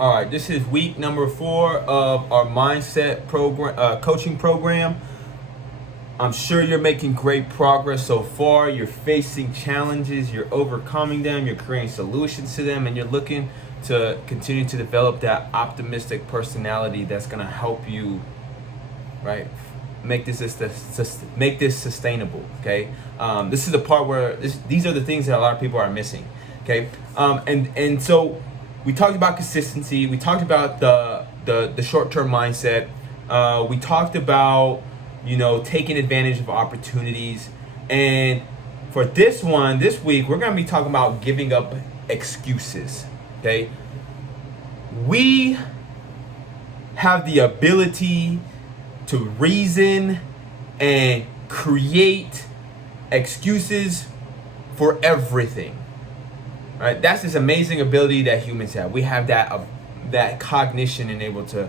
All right, this is week number 4 of our mindset program, coaching program. I'm sure you're making great progress so far. You're facing challenges, you're overcoming them, you're creating solutions to them, and you're looking to continue to develop that optimistic personality that's going to help you, right? Make this sustainable. Okay, this is the part where these are the things that a lot of people are missing. Okay, and so we talked about consistency. We talked about the short-term mindset. We talked about taking advantage of opportunities. And for this week, we're going to be talking about giving up excuses. Okay, we have the ability to reason and create excuses for everything. Right? That's this amazing ability that humans have. We have that cognition and able to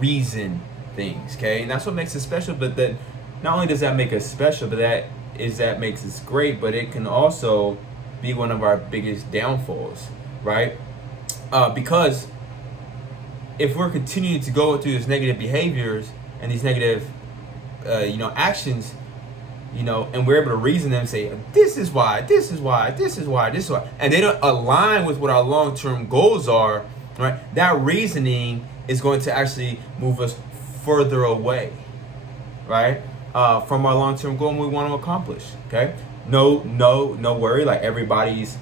reason things. Okay, and that's what makes us special. But then, not only does that make us special, but that makes us great. But it can also be one of our biggest downfalls, right? Because if we're continuing to go through these negative behaviors and these negative, actions, and we're able to reason them and say, this is why, this is why, this is why, this is why, and they don't align with what our long-term goals are, right? That reasoning is going to actually move us further away, right? From our long-term goal we want to accomplish. Okay? No worry. Like everybody's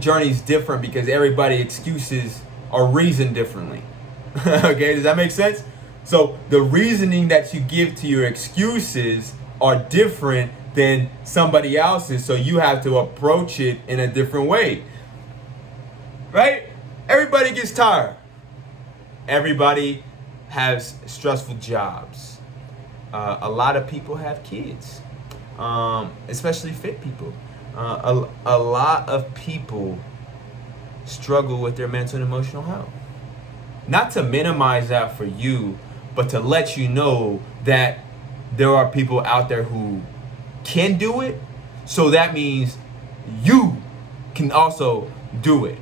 journey is different because everybody's excuses are reasoned differently. Okay, does that make sense? So the reasoning that you give to your excuses are different than somebody else's, so you have to approach it in a different way. Right? Everybody gets tired. Everybody has stressful jobs. A lot of people have kids, especially fit people. A lot of people struggle with their mental and emotional health. Not to minimize that for you, but to let you know that there are people out there who can do it. So that means you can also do it.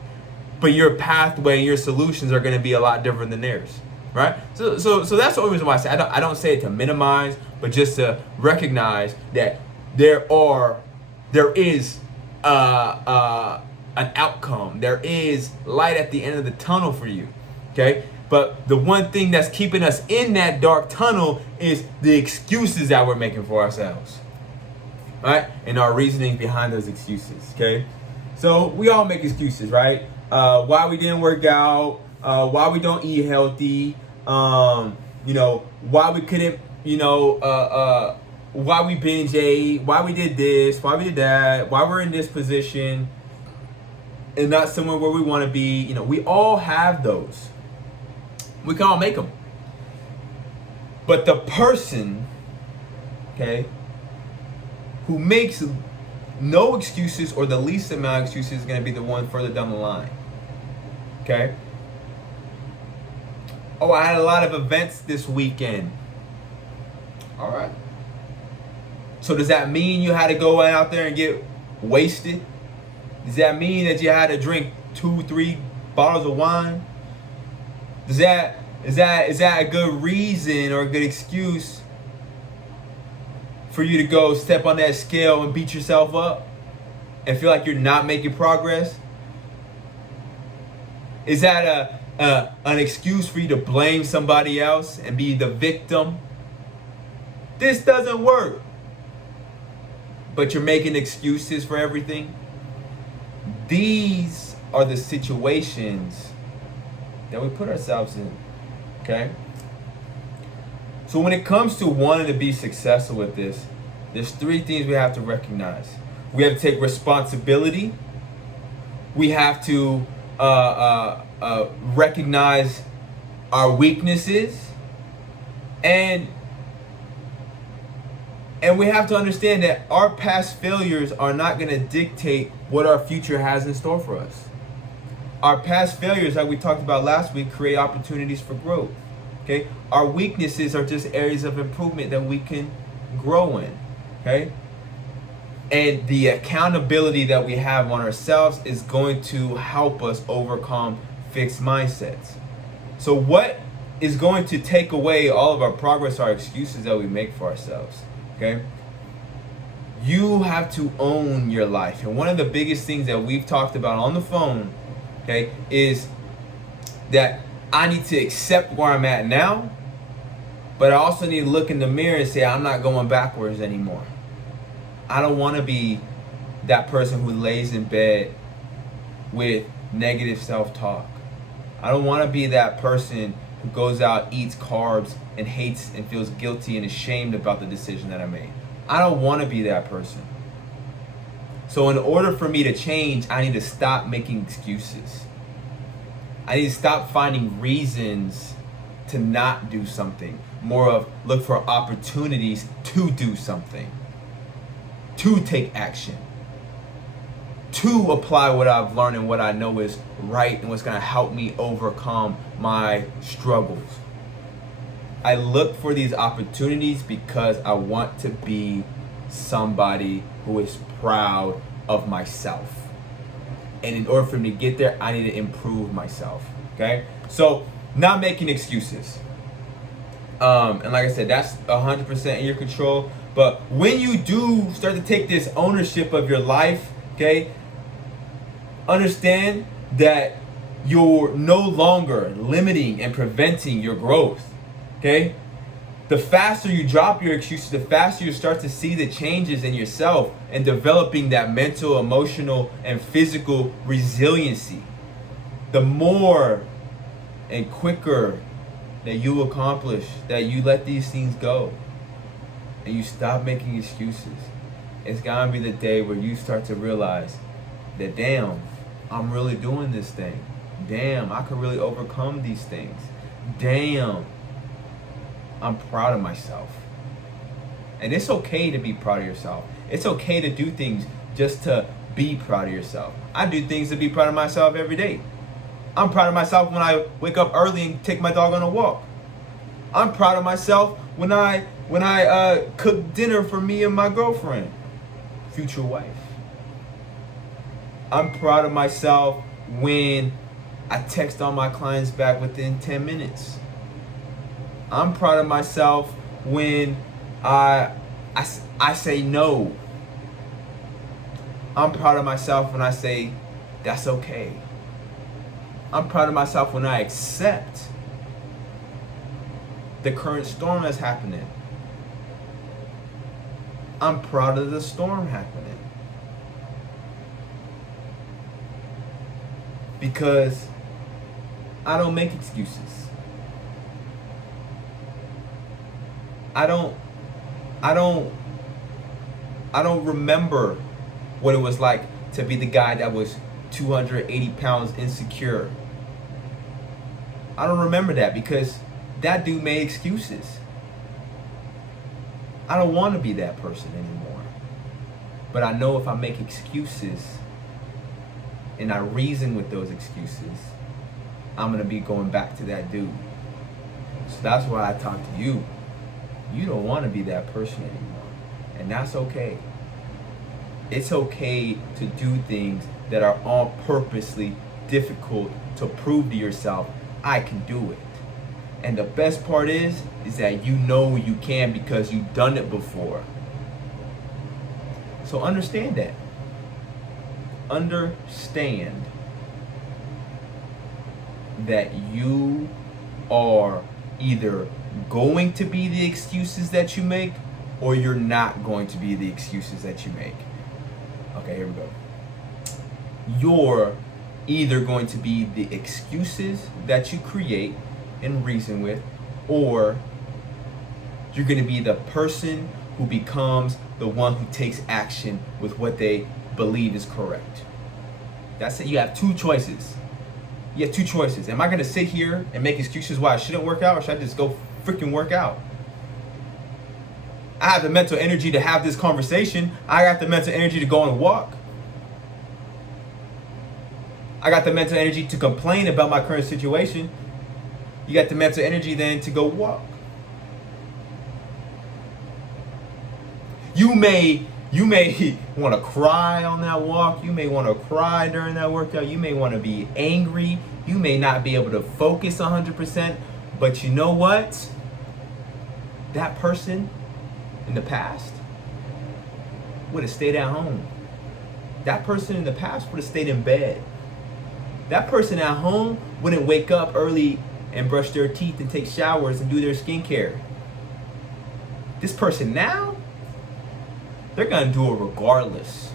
But your pathway and your solutions are going to be a lot different than theirs, right? So that's the only reason why I say I don't say it to minimize, but just to recognize that there is an outcome. There is light at the end of the tunnel for you, okay? But the one thing that's keeping us in that dark tunnel is the excuses that we're making for ourselves, right? And our reasoning behind those excuses, okay? So we all make excuses, right? Why we didn't work out, why we don't eat healthy, why we couldn't, why we binge ate, why we did this, why we did that, why we're in this position and not somewhere where we want to be. We all have those. We can all make them. But the person, okay, who makes no excuses or the least amount of excuses is going to be the one further down the line. Okay? Oh, I had a lot of events this weekend. All right. So does that mean you had to go out there and get wasted? Does that mean that you had to drink 2-3 bottles of wine? Is that a good reason or a good excuse for you to go step on that scale and beat yourself up and feel like you're not making progress? Is that an excuse for you to blame somebody else and be the victim? This doesn't work. But you're making excuses for everything. These are the situations that we put ourselves in. Okay? So when it comes to wanting to be successful with this, there's 3 things we have to recognize. We have to take responsibility. We have to recognize our weaknesses, and we have to understand that our past failures are not going to dictate what our future has in store for us. Our past failures, like we talked about last week, create opportunities for growth. Okay? Our weaknesses are just areas of improvement that we can grow in. Okay? And the accountability that we have on ourselves is going to help us overcome fixed mindsets. So what is going to take away all of our progress, our excuses that we make for ourselves? Okay? You have to own your life. And one of the biggest things that we've talked about on the phone, okay, is that I need to accept where I'm at now, but I also need to look in the mirror and say, I'm not going backwards anymore. I don't want to be that person who lays in bed with negative self-talk. I don't want to be that person who goes out, eats carbs, and hates and feels guilty and ashamed about the decision that I made. I don't want to be that person. So in order for me to change, I need to stop making excuses. I need to stop finding reasons to not do something. More of look for opportunities to do something, to take action, to apply what I've learned and what I know is right and what's going to help me overcome my struggles. I look for these opportunities because I want to be somebody who is proud of myself. And in order for me to get there, I need to improve myself. Okay? So, not making excuses. And like I said, that's 100% in your control. But when you do start to take this ownership of your life, okay, understand that you're no longer limiting and preventing your growth. Okay? The faster you drop your excuses, the faster you start to see the changes in yourself and developing that mental, emotional, and physical resiliency. The more and quicker that you accomplish, that you let these things go and you stop making excuses, it's gonna be the day where you start to realize that, damn, I'm really doing this thing. Damn, I can really overcome these things. Damn, I'm proud of myself. And it's okay to be proud of yourself. It's okay to do things just to be proud of yourself. I do things to be proud of myself every day. I'm proud of myself when I wake up early and take my dog on a walk. I'm proud of myself when I cook dinner for me and my girlfriend, future wife. I'm proud of myself when I text all my clients back within 10 minutes. I'm proud of myself when I say no. I'm proud of myself when I say that's okay. I'm proud of myself when I accept the current storm that's happening. I'm proud of the storm happening. Because I don't make excuses. I don't remember what it was like to be the guy that was 280 pounds insecure. I don't remember that because that dude made excuses. I don't want to be that person anymore. But I know if I make excuses and I reason with those excuses, I'm going to be going back to that dude. So that's why I talk to you. You don't want to be that person anymore. And that's okay. It's okay to do things that are on purposely difficult to prove to yourself, I can do it. And the best part is that you know you can because you've done it before. So understand that. Understand that you are either going to be the excuses that you make or you're not going to be the excuses that you make. Okay, here we go. You're either going to be the excuses that you create and reason with, or you're going to be the person who becomes the one who takes action with what they believe is correct. That's it. You have two choices. You have two choices. Am I going to sit here and make excuses why I shouldn't work out, or should I just go freaking work out? I have the mental energy to have this conversation. I got the mental energy to go on a walk. I got the mental energy to complain about my current situation. You got the mental energy then to go walk. You may You may want to cry on that walk. You may want to cry during that workout. You may want to be angry. You may not be able to focus 100%. But you know what? That person in the past would have stayed at home. That person in the past would have stayed in bed. That person at home wouldn't wake up early and brush their teeth and take showers and do their skincare. This person now, they're gonna do it regardless.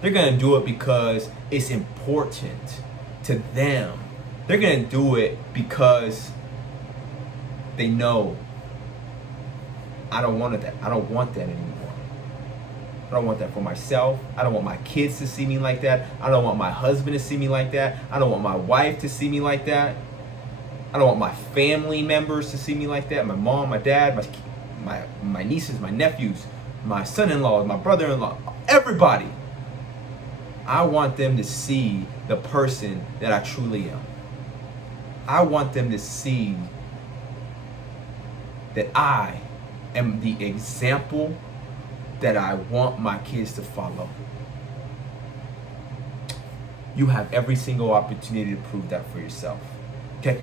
They're gonna do it because it's important to them. They're gonna do it because they know, I don't want that. I don't want that anymore. I don't want that for myself. I don't want my kids to see me like that. I don't want my husband to see me like that. I don't want my wife to see me like that. I don't want my family members to see me like that. My mom, my dad, my nieces, my nephews, my son-in-law, my brother-in-law, everybody. I want them to see the person that I truly am. I want them to see that I am the example that I want my kids to follow. You have every single opportunity to prove that for yourself. Okay?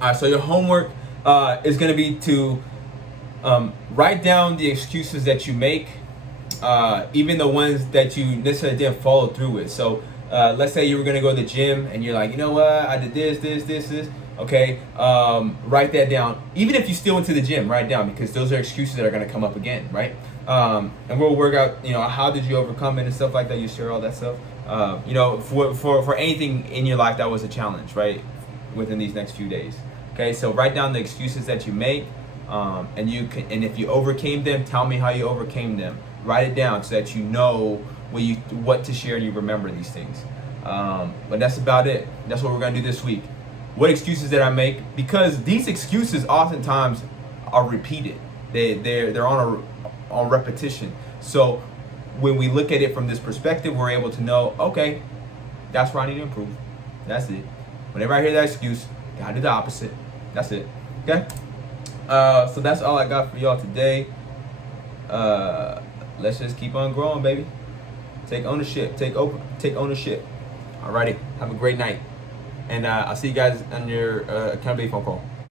All right, so your homework is going to be to write down the excuses that you make, even the ones that you necessarily didn't follow through with. So let's say you were going to go to the gym and you're like, you know what, I did this. Okay, write that down. Even if you still went to the gym, write it down, because those are excuses that are going to come up again, right? And we'll work out, how did you overcome it and stuff like that. You share all that stuff. For anything in your life that was a challenge, right? Within these next few days. Okay, so write down the excuses that you make, and if you overcame them, tell me how you overcame them. Write it down so that you know what to share and you remember these things. But that's about it. That's what we're gonna do this week. What excuses did I make? Because these excuses oftentimes are repeated. They're on repetition. So when we look at it from this perspective, we're able to know, okay, that's where I need to improve. That's it. Whenever I hear that excuse, gotta do the opposite. That's it. Okay? So that's all I got for y'all today. Let's just keep on growing, baby. Take ownership. Take ownership. Alrighty. Have a great night. And I'll see you guys on your accountability phone call.